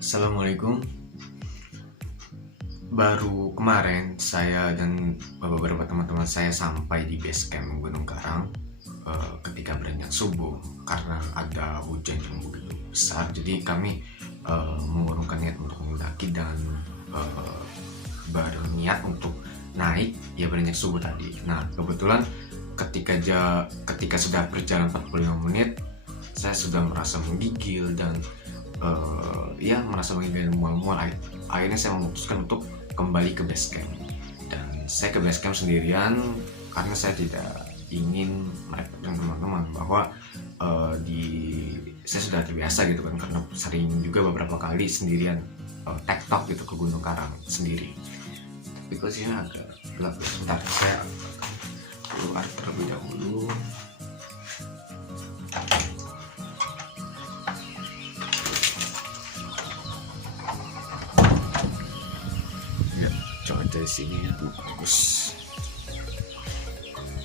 Assalamualaikum. Baru kemarin saya dan beberapa teman-teman saya sampai di base camp Gunung Karang ketika beranjak subuh karena ada hujan yang begitu besar. Jadi kami mengurungkan niat untuk mendaki dan berniat untuk naik ya beranjak subuh tadi. Nah kebetulan ketika sudah berjalan 45 menit saya sudah merasa menggigil dan merasa menggigil dan mual-mual. Akhirnya saya memutuskan untuk kembali ke base camp, dan saya ke base camp sendirian karena saya tidak ingin merepotkan teman-teman bahwa saya sudah terbiasa gitu kan, karena sering juga beberapa kali sendirian tektok gitu ke Gunung Karang sendiri. Tapi posisinya agak gelap ya. Sebentar, saya keluar terlebih dahulu. Cuaca di sini bagus.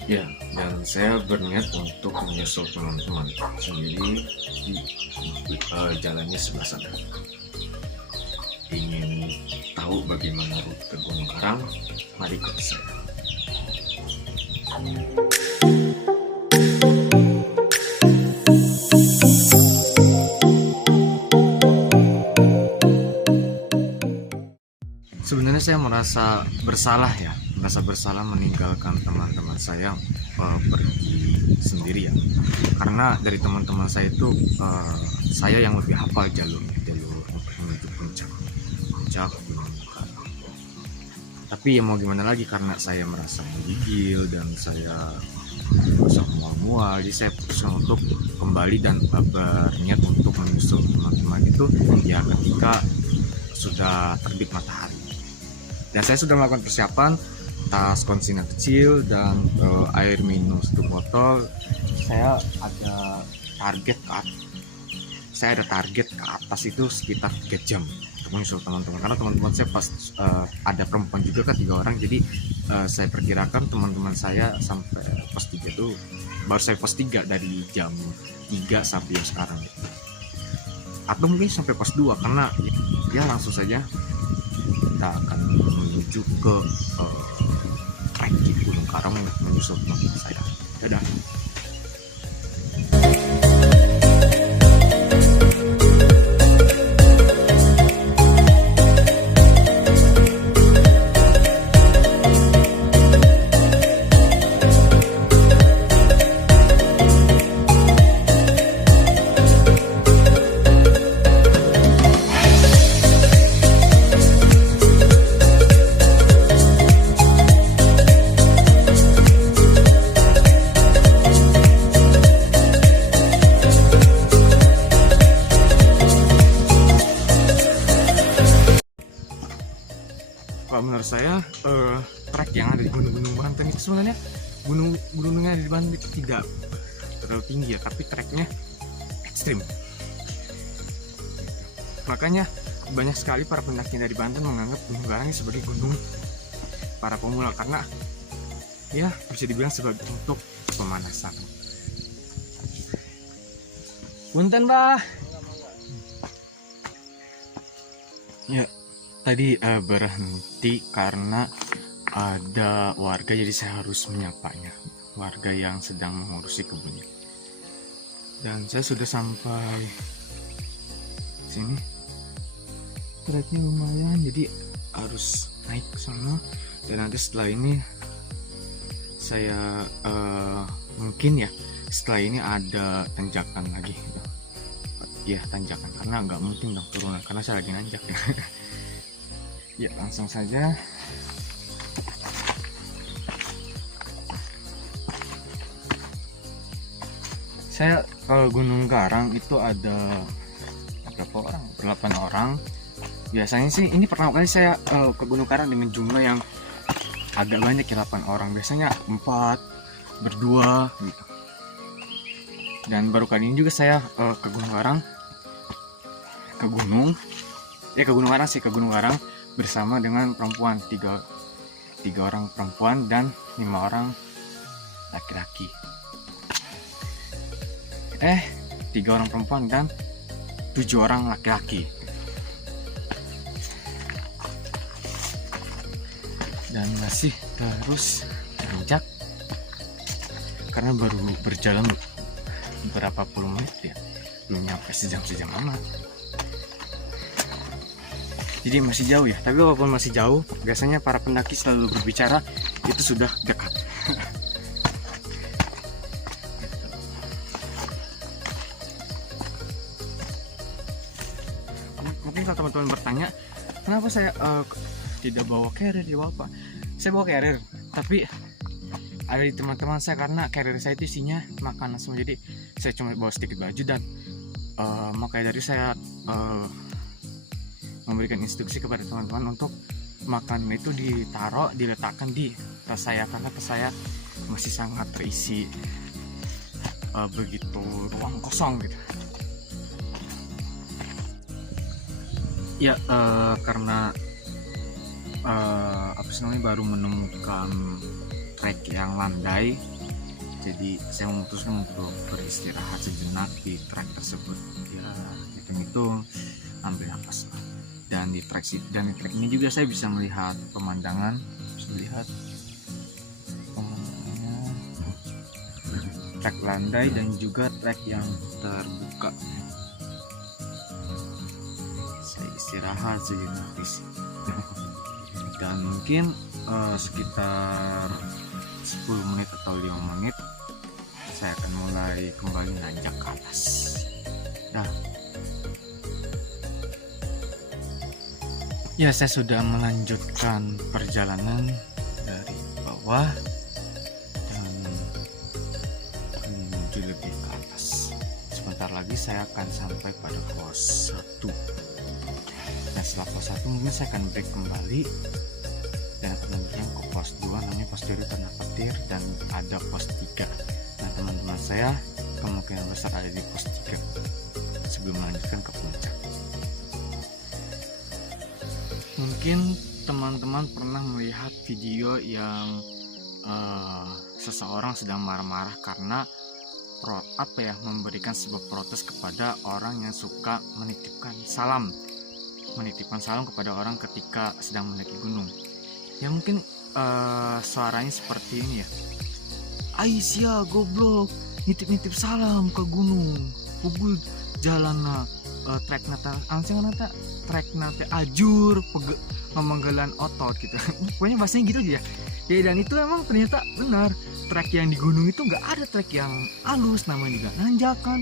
Ya, dan saya berniat untuk menyusul teman-teman sendiri di jalannya sebelah sana. Ingin tahu bagaimana rute Gunung Karang? Mari ikut saya. Sebenarnya saya merasa bersalah meninggalkan teman-teman saya pergi sendiri ya, karena dari teman-teman saya itu saya yang lebih hafal jalur untuk menuju puncak Gunung Karang. Tapi ya mau gimana lagi, karena saya merasa menggigil dan saya merasa mual-mual, jadi saya putuskan untuk kembali dan berniat untuk menyusul teman-teman itu ya ketika sudah terbit matahari. Dan saya sudah melakukan persiapan, tas konsina kecil dan air minum 1 botol. Saya ada target ke atas itu sekitar 3 jam untuk menyusul teman-teman, karena teman-teman saya pas ada perempuan juga kan 3 orang. Jadi saya perkirakan teman-teman saya sampai pos 3 itu baru saya pos 3 dari jam 3 sampai yang sekarang gitu. Atau mungkin sampai pos 2, karena ya langsung saja kita akan menuju ke trek di Gunung Karang menyusul teman-teman saya. Dadah. Kalau menurut saya trek yang ada di gunung-gunung Banten itu sebenarnya gunung-gunungnya di Banten itu tidak terlalu tinggi ya, tapi treknya ekstrim. Makanya banyak sekali para pendaki dari Banten menganggap Gunung Karang ini sebagai gunung para pemula, karena ya bisa dibilang sebagai untuk pemanasan. Punten, Bah. Ya, tadi berhenti karena ada warga, jadi saya harus menyapanya, warga yang sedang mengurusi kebunnya. Dan saya sudah sampai sini, treknya lumayan, jadi harus naik ke sana. Dan nanti setelah ini saya mungkin ya setelah ini ada tanjakan lagi. Ya tanjakan, karena nggak mungkin dong turunan karena saya lagi nanjak ya. Ya langsung saja. Saya kalau Gunung Karang itu ada berapa orang? 8 orang. Biasanya sih ini pertama kali saya ke Gunung Karang dengan jumlah yang agak banyak ya, 8 orang. Biasanya 4 berdua gitu. Dan baru kali ini juga saya ke Gunung Karang, ke Gunung Karang bersama dengan perempuan, tiga orang perempuan dan 5 orang laki-laki. 3 orang perempuan dan 7 orang laki-laki. dan masih terus nanjak karena baru berjalan beberapa puluh menit ya, belum nyampe sejam amat. Jadi masih jauh ya, tapi walaupun masih jauh, biasanya para pendaki selalu berbicara itu sudah dekat. Mungkin kalau teman-teman bertanya, kenapa saya tidak bawa carrier, bawa apa? Saya bawa carrier, tapi ada di teman-teman saya karena carrier saya itu isinya makanan semua, jadi saya cuma bawa sedikit baju dan makanya dari saya memberikan instruksi kepada teman-teman untuk makanan itu diletakkan di tas saya karena tas saya masih sangat terisi begitu ruang kosong gitu ya, karena baru menemukan trek yang landai, jadi saya memutuskan untuk beristirahat sejenak di trek tersebut ya, hitung-hitung ambil napas lah. Dan di trek ini juga saya bisa melihat pemandangan, trek landai dan juga trek yang terbuka. Saya istirahat sejenak di sini. Dan mungkin sekitar 10 menit atau 5 menit saya akan mulai kembali nanjak ke atas. Nah, ya, saya sudah melanjutkan perjalanan dari bawah dan menuju lebih ke atas. Sebentar lagi saya akan sampai pada pos 1. Nah, setelah pos 1 mungkin saya akan break kembali dan akan menuju ke pos 2, namanya pos 2 Tanah Petir, dan ada pos 3. Nah, teman-teman saya kemungkinan besar ada di pos 3 sebelum melanjutkan ke puncak. Mungkin teman-teman pernah melihat video yang seseorang sedang marah-marah karena memberikan sebuah protes kepada orang yang suka menitipkan salam kepada orang ketika sedang mendaki gunung. Ya mungkin suaranya seperti ini ya. Aisyah goblok, nitip salam ke gunung. Pugul jalan trek nate ajur memenggalan otot gitu. Pokoknya bahasanya gitu aja ya, dan itu emang ternyata benar. Trek yang di gunung itu nggak ada trek yang halus, namanya juga nanjakan.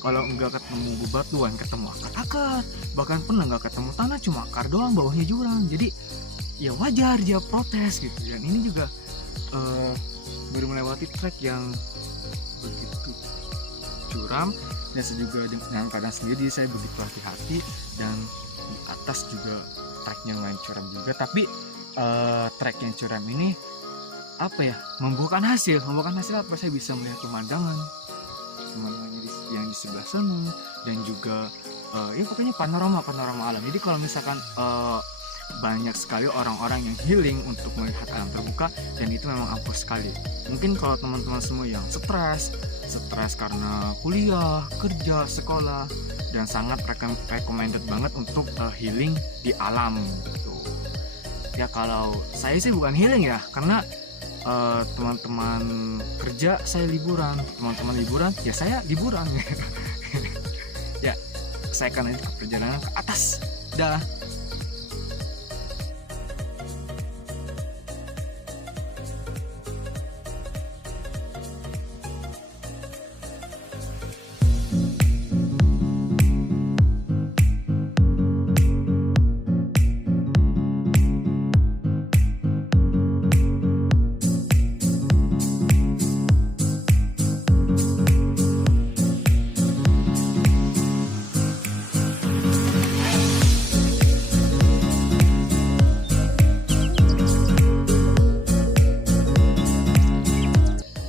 Kalau nggak ketemu bebatuan, ketemu akar-akar, bahkan pernah nggak ketemu tanah, cuma akar doang, bawahnya jurang. Jadi ya wajar dia protes gitu. Dan ini juga baru melewati trek yang begitu curam, dan saya juga dengan keadaan sendiri saya begitu hati-hati, dan di atas juga treknya nggak curam juga, tapi trek yang curam ini membuahkan hasil apa, saya bisa melihat pemandangan yang di sebelah sana, dan juga ya pokoknya panorama alam. Jadi kalau misalkan banyak sekali orang-orang yang healing untuk melihat alam terbuka, dan itu memang ampuh sekali. Mungkin kalau teman-teman semua yang stres karena kuliah, kerja, sekolah, dan sangat recommended banget untuk healing di alam gitu. Ya kalau saya sih bukan healing ya, karena teman-teman kerja saya liburan, teman-teman liburan ya saya liburan. Ya, saya akan lanjut ke perjalanan ke atas. Dah.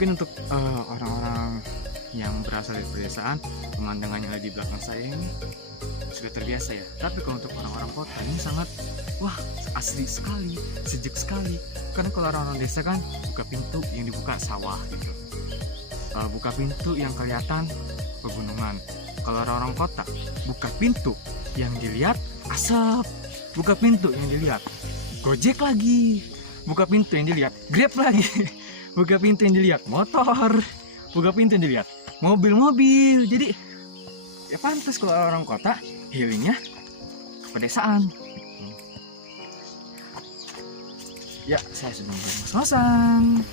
Mungkin untuk orang-orang yang berasal dari pedesaan, pemandangan yang ada di belakang saya ini sudah terbiasa ya. Tapi kalau untuk orang-orang kota ini sangat asli sekali, sejuk sekali. Karena kalau orang-orang desa kan buka pintu, yang dibuka sawah gitu, buka pintu yang kelihatan pegunungan. Kalau orang-orang kota buka pintu yang dilihat asap, buka pintu yang dilihat Gojek lagi, buka pintu yang dilihat Grab lagi. Buka pintu yang dilihat motor, buka pintu yang dilihat mobil-mobil. Jadi ya pantas kalau orang kota healingnya pedesaan. Ya, saya sedang ngos-ngosan.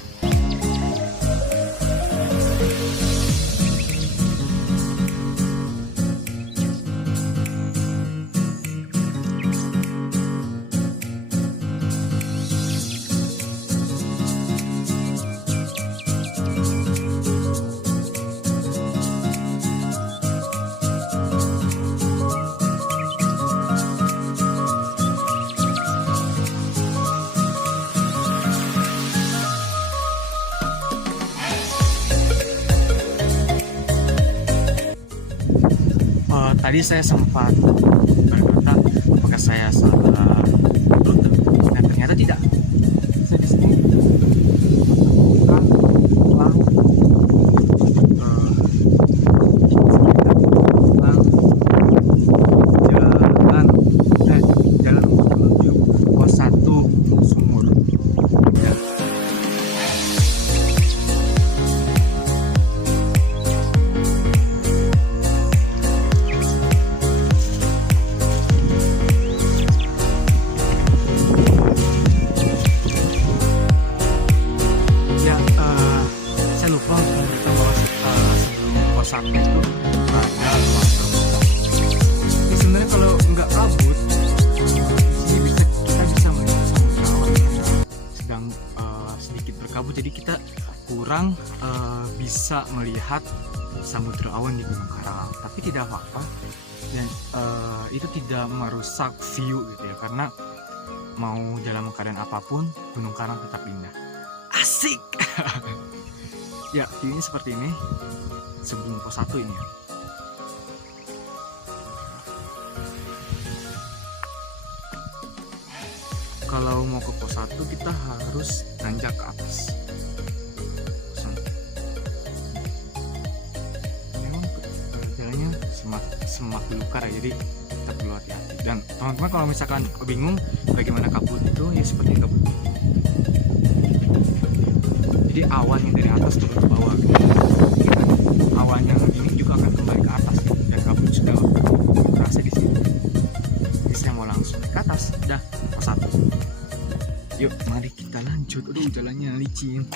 Tadi saya sempat berkata apakah saya salah rute, dan ternyata tidak. Saya di sini kan lalu jalan menuju pos 1 Sumur. Ya. Sampai itu ada sebenarnya kalau nggak kabut sini kita bisa melihat samudra awan karena sedang sedikit berkabut, jadi kita kurang bisa melihat samudra awan di Gunung Karang, tapi tidak apa-apa dan itu tidak merusak view gitu ya, karena mau dalam keadaan apapun Gunung Karang tetap indah. Asik. Ya, ini seperti ini sebelum pos 1 ini ya. Kalau mau ke pos 1 kita harus nanjak ke atas. Memang jalannya semak belukar ya, jadi kita perlu hati-hati. Dan teman-teman kalau misalkan bingung bagaimana kabut itu, ya seperti kabut. Jadi awan yang dari atas turun ke bawah. Awan yang ini juga akan kembali ke atas dan kabut sudah terasa di sini. Jadi saya mau langsung ke atas. Dah, pos 1. Yuk, mari kita lanjut. Aduh, jalannya licin.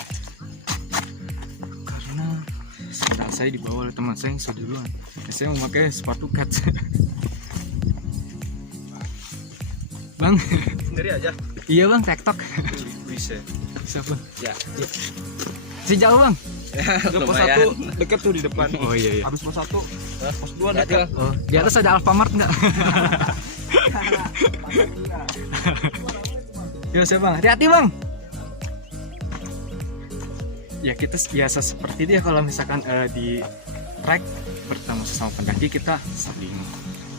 Karena sandal saya dibawa oleh teman saya yang sudah duluan. Saya mau pakai sepatu kets. Bang, Sendiri aja. iya bang, TikTok. Bisa. Bisa pun. Ya. Sejauh bang. Pos 1 deket tuh di depan. Oh iya iya. Habis pos 1, pos 2 dekat. Oh, di atas ada Alfamart nggak? Yo siapa bang? Hati-hati bang. Ya kita biasa seperti dia kalau misalkan di trek bertemu sesama pendaki kita saling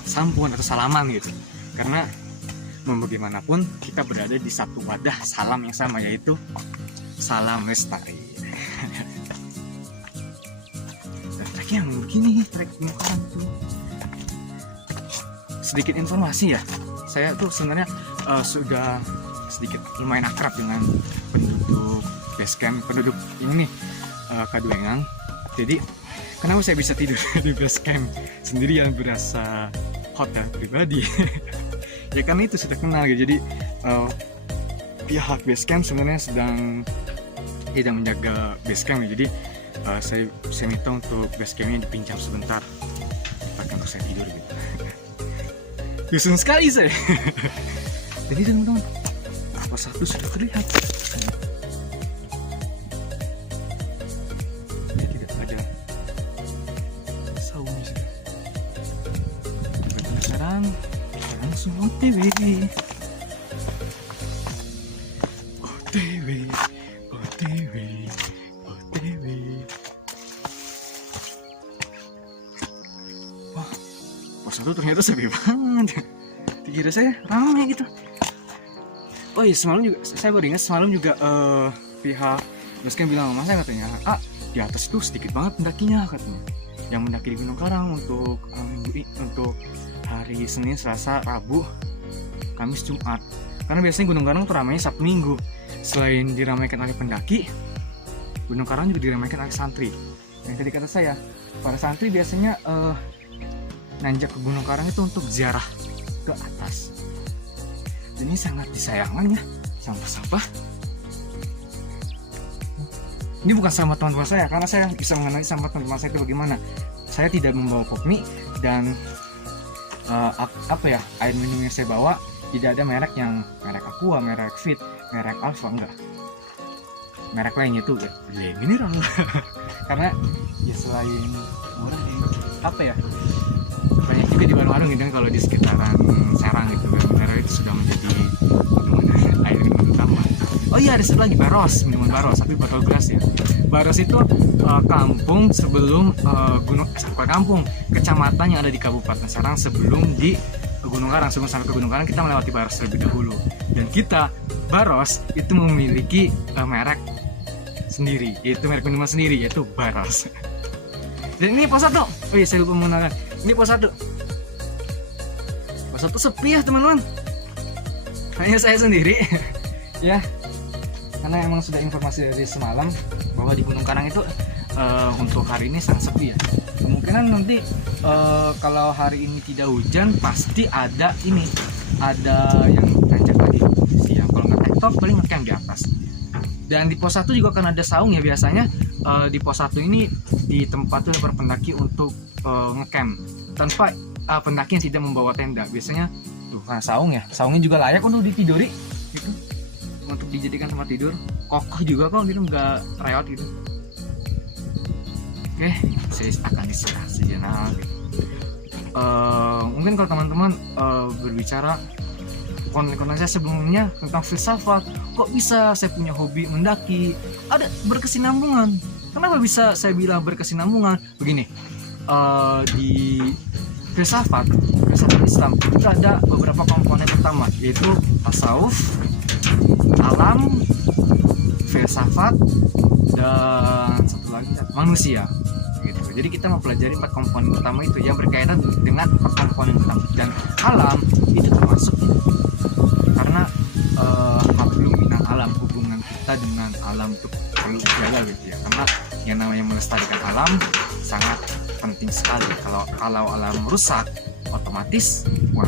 sampun atau salaman gitu. Karena mau bagaimanapun kita berada di satu wadah salam yang sama, yaitu salam lestari. Dan treknya yang begini, trek Gunung Karang tuh. Sedikit informasi ya, saya tuh sebenarnya sudah sedikit lumayan akrab dengan penduduk base camp, penduduk ini nih Kaduengang. Jadi kenapa saya bisa tidur di base camp sendirian berasa hotel pribadi? Ya karena itu sudah kenal gitu. Jadi pihak base camp sebenarnya sedang tidak menjaga base camp ya. Jadi saya minta untuk base campnya dipinjam sebentar, pakai untuk saya tidur gitu. Dusun sekali saya. Jadi teman-teman, pos 1 sudah terlihat. Ya tidak ada saung sih. Dan sekarang kita langsung OTW. OTW, OTW, OTW. Wah, pos 1 ternyata sepi banget. Dikira saya ramai gitu. Oh iya, semalam juga saya baru ingat, semalam juga pihak basecamp bilang sama saya katanya, di atas itu sedikit banget pendakinya katanya. Yang mendaki di Gunung Karang untuk untuk hari Senin, Selasa, Rabu, Kamis, Jumat. Karena biasanya Gunung Karang tuh ramainya Sabtu Minggu. Selain diramaikan oleh pendaki, Gunung Karang juga diramaikan oleh santri. Yang tadi kata saya, para santri biasanya nanjak ke Gunung Karang itu untuk ziarah ke atas. Dan ini sangat disayangkan ya, sampah-sampah. Ini bukan sampah teman-teman saya, karena saya bisa mengenali sampah teman-teman saya itu bagaimana. Saya tidak membawa popmi dan air minum yang saya bawa tidak ada merek Aqua, merek Fit, merek Alpha, enggak. Merek lainnya itu ya mineral. Karena ya selain murah banyak juga di warung-warung gitu kan, kalau di sekitaran Serang gitu kan, mineral itu sudah menjadi air minum utama. Oh iya, ada satu lagi, Baros, minuman Baros, tapi botol gelas ya. Baros itu kampung sebelum kecamatan yang ada di Kabupaten Serang sebelum di Gunung Karang. Sebelum sampai ke Gunung Karang kita melewati Baros terlebih dahulu. Dan Baros itu memiliki merek sendiri, yaitu merek minuman sendiri, yaitu Baros. Dan ini pos 1. Oh iya, saya lupa mengenalkan. Ini pos 1. Pos 1 sepi ya teman-teman. Hanya saya sendiri. Ya, karena emang sudah informasi dari semalam bahwa di Gunung Karang itu untuk hari ini sangat sepi ya. Kemungkinan nanti kalau hari ini tidak hujan pasti ada yang nanjak lagi siang. Kalau nggak tektok paling ngecamp di atas. Dan di pos 1 juga akan ada saung ya biasanya. Di pos 1 ini ditempati oleh para pendaki untuk ngecamp tanpa pendaki yang tidak membawa tenda. Biasanya tuh kan saung ya. Saungnya juga layak untuk ditiduri gitu. Untuk dijadikan tempat tidur, kokoh juga kok gitu, nggak reot gitu. Oke, saya akan istirahat sejenak gitu. Mungkin kalau teman-teman berbicara konten saya sebelumnya tentang filsafat, kok bisa saya punya hobi mendaki, ada berkesinambungan. Kenapa bisa saya bilang berkesinambungan? Begini, di filsafat Islam itu ada beberapa komponen utama, yaitu tasawuf, alam, filsafat, dan satu lagi manusia gitu. Jadi kita mempelajari 4 komponen utama itu yang berkaitan dengan 4 komponen utama. Dan alam itu termasuk karena hablum minal alam, hubungan kita dengan alam itu perlu dijaga gitu ya. Karena yang namanya melestarikan alam sangat penting sekali. Kalau alam rusak, bukan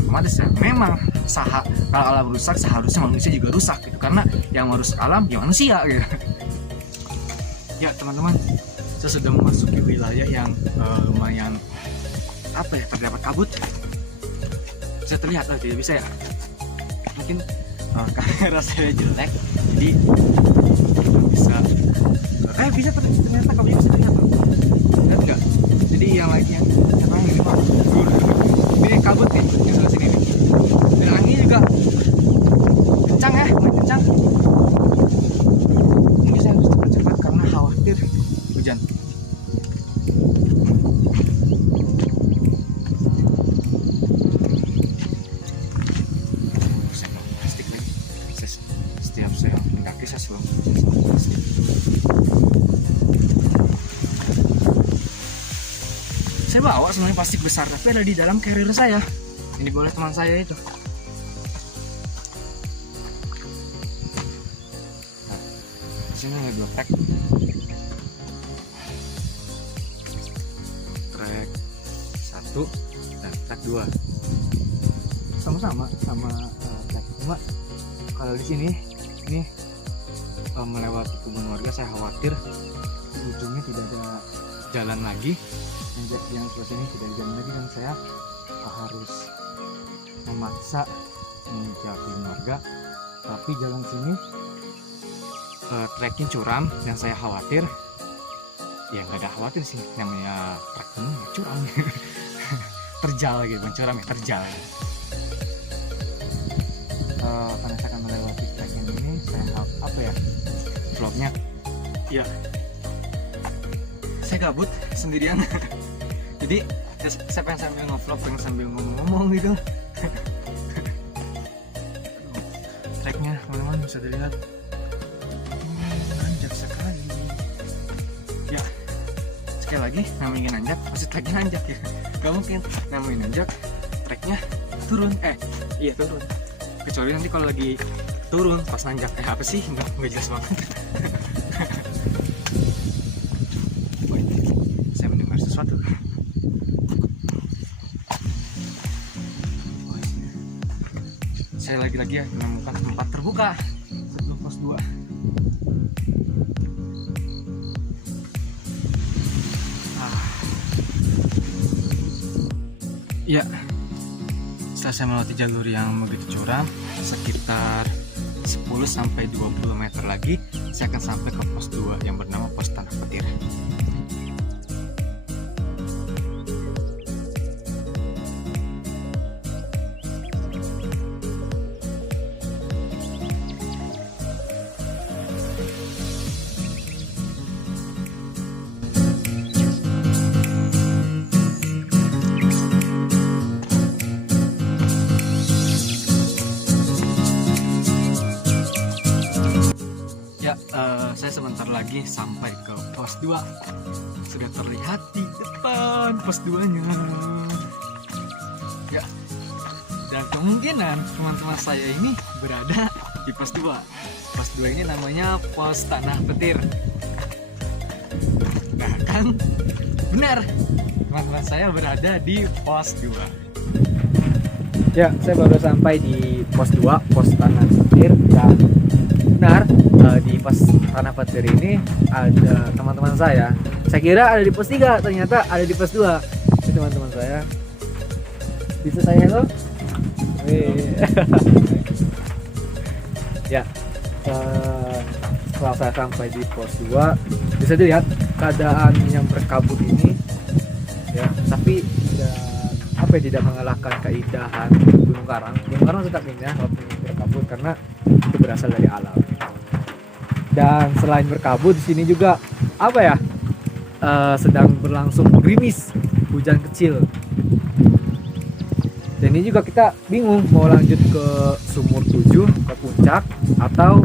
otomatis ya, memang kalau alam rusak seharusnya manusia juga rusak gitu, karena yang merusak alam ya manusia gitu. Ya teman-teman, saya sudah memasuki wilayah yang lumayan terdapat kabut. Bisa terlihat tidak bisa ya, mungkin kamera saya jelek jadi bisa ternyata kabutnya bisa terlihat lihat nggak. Jadi yang lainnya sekarang ini pak ini kabut nih di sebelah sini nih. Dan angin juga kencang ya, kencang. Ini saya harus cepat-cepat karena khawatir hujan. Saya bawa plastik lagi. Setiap saya mendaki saya selalu plastik. Saya bawa sebenarnya plastik besar, tapi ada di dalam carrier saya. Ini boleh teman saya itu. Nah, di sini ada 2 trek. Trek 1 dan trek 2. Sama trek. Cuma kalau di sini ini melewati kebun warga, saya khawatir di ujungnya tidak ada jalan lagi. Yang sebelah sini tidak ada jalan lagi dan saya harus memaksa menjauhi warga. Tapi jalan sini treknya curam dan saya khawatir. Ya nggak ada khawatir sih, namanya trek ini curam. Terjal gitu, bukan curam ya, terjal. Karena saya akan melewati trek ini, saya vlognya ya saya gabut sendirian. Jadi saya pengen sambil nge-vlog, pengen sambil ngomong gitu. Treknya teman-teman bisa dilihat nanjak sekali ya. Sekali lagi, namanya nanjak pasti treknya nanjak ya. Gak mungkin namanya nanjak treknya turun. Turun. kecuali nanti kalau lagi turun pas nanjak apa sih nggak jelas banget. Wait, saya mendengar sesuatu. Saya lagi-lagi ya menemukan tempat terbuka sebelum pos 2. Ya, setelah saya melewati jalur yang begitu curam, sekitar 10-20 meter lagi, saya akan sampai ke pos 2 yang bernama Pos Tanah Petir. Saya sebentar lagi sampai ke pos 2. Sudah terlihat di depan pos 2-nya. Ya. Dan kemungkinan teman-teman saya ini berada di pos 2. Pos 2 ini namanya Pos Tanah Petir. Nah, kan benar. Teman-teman saya berada di pos 2. Ya, saya baru sampai di pos 2, Pos Tanah Petir. Dan benar, di pos Tanah Petir ini ada teman-teman saya. Saya kira ada di pos 3, ternyata ada di pos 2. Ini teman-teman saya. Bisa saya hello? Ya, setelah saya sampai di pos 2, bisa dilihat keadaan yang berkabut ini. Ya, tapi tidak mengalahkan keindahan Gunung Karang. Gunung Karang tetap indah walaupun berkabut karena itu berasal dari alam. Dan selain berkabut di sini juga sedang berlangsung gerimis, hujan kecil. Dan ini juga kita bingung mau lanjut ke Sumur 7 ke puncak atau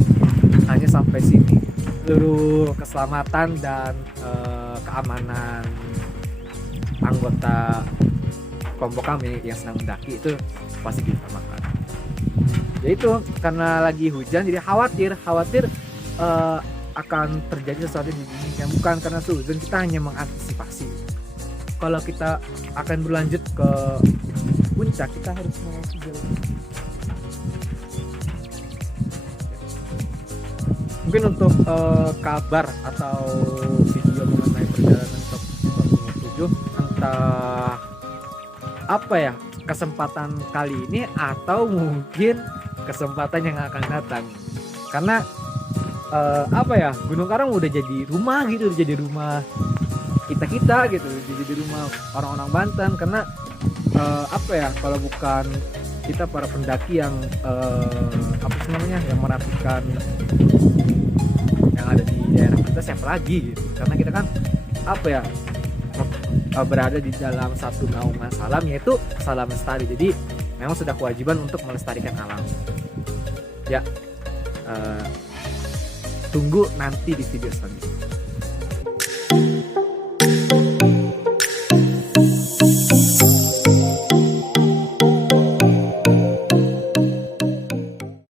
hanya sampai sini. Seluruh keselamatan dan keamanan anggota kelompok kami yang sedang mendaki itu pasti diutamakan. Ya itu karena lagi hujan jadi khawatir akan terjadi sesuatu di sini yang bukan karena hujan. Kita hanya mengantisipasi. Kalau kita akan berlanjut ke puncak kita harus mengisi jalan. Mungkin untuk kabar atau video mengenai perjalanan ke Sumur 7 entah kesempatan kali ini atau mungkin kesempatan yang akan datang, karena Gunung Karang udah jadi rumah gitu, jadi rumah kita gitu, jadi rumah orang-orang Banten. Karena kalau bukan kita para pendaki yang yang merapikan yang ada di daerah kita, siapa lagi gitu. Karena kita kan berada di dalam satu naungan salam, yaitu Salam Lestari. Jadi memang sudah kewajiban untuk melestarikan alam. Ya, tunggu nanti di video selanjutnya.